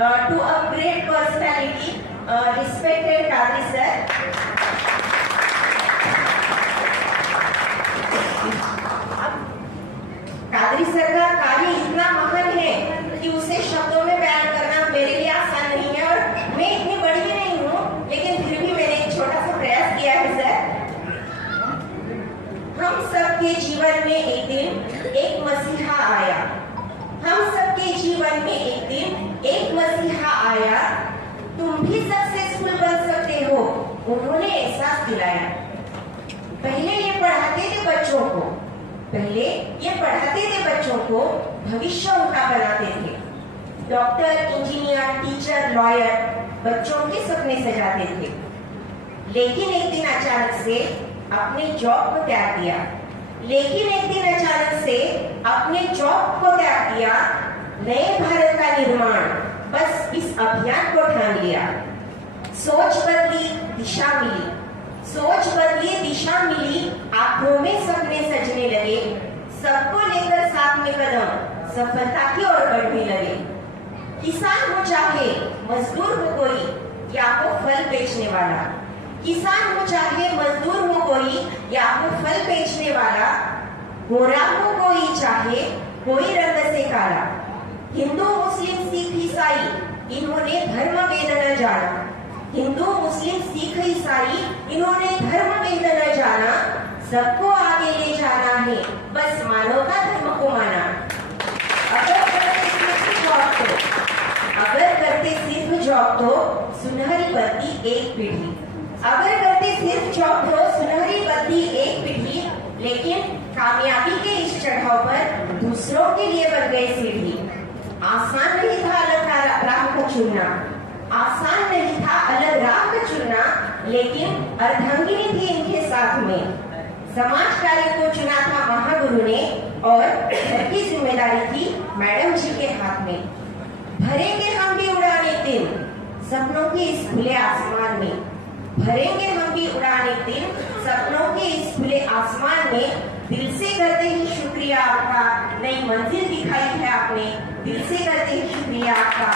to a great personality, respected Kadri sir. Qadri sir का कार्य इतना महान है कि उसे शब्दों में बयान करना मेरे लिए आसान नहीं है, और मैं इतनी बड़ी भी नहीं हूँ, लेकिन फिर भी मैंने एक छोटा सा प्रयास किया है सर। हम सबके जीवन में एक दिन एक मसीहा आया, हम सबके जीवन में एक दिन एक मसीहा आया, तुम भी सक्सेसफुल बन सकते हो, उन्होंने एहसास दिलाया। पहले ये पढ़ाते थे बच्चों को, भविष्य उनका बनाते थे। डॉक्टर, इंजीनियर, टीचर, लॉयर बच्चों के सपने सजाते थे, लेकिन एक दिन अचानक से अपने जॉब को त्याग दिया, नए भारत का निर्माण, बस इस अभियान को ठान लिया। सोच बदली, दिशा मिली, आंखों में सपने सजने लगे, सबको लेकर साथ में कदम सफलता की ओर बढ़ने लगे। किसान हो चाहे मजदूर हो कोई, या हो फल बेचने वाला, किसान हो चाहे मजदूर हो कोई, या हो फल बेचने वाला, गोरा हो कोई चाहे कोई रंग से काला, हिंदू मुस्लिम सिख ईसाई इन्होंने धर्म भेद न जाना, सबको आगे ले जाना है, बस मानव का धर्म को माना। अगर करते सिर्फ जॉब तो सुनहरी बत्ती एक पीढ़ी, लेकिन कामयाबी के इस चढ़ाव पर दूसरों के लिए बन गए सीढ़ी। आसान नहीं था अलग राह का चुनना, लेकिन अर्धांगिनी थी इनके साथ में। समाज कार्य को चुना था महागुरु ने, और घर की जिम्मेदारी थी मैडम जी के हाथ में। भरेंगे हम भी उड़ान एक दिन सपनों के इस खुले आसमान में, दिल से करते ही शुक्रिया आपका, नई मंजिल दिखाई है आपने, दिल से करते ही शुक्रिया आपका।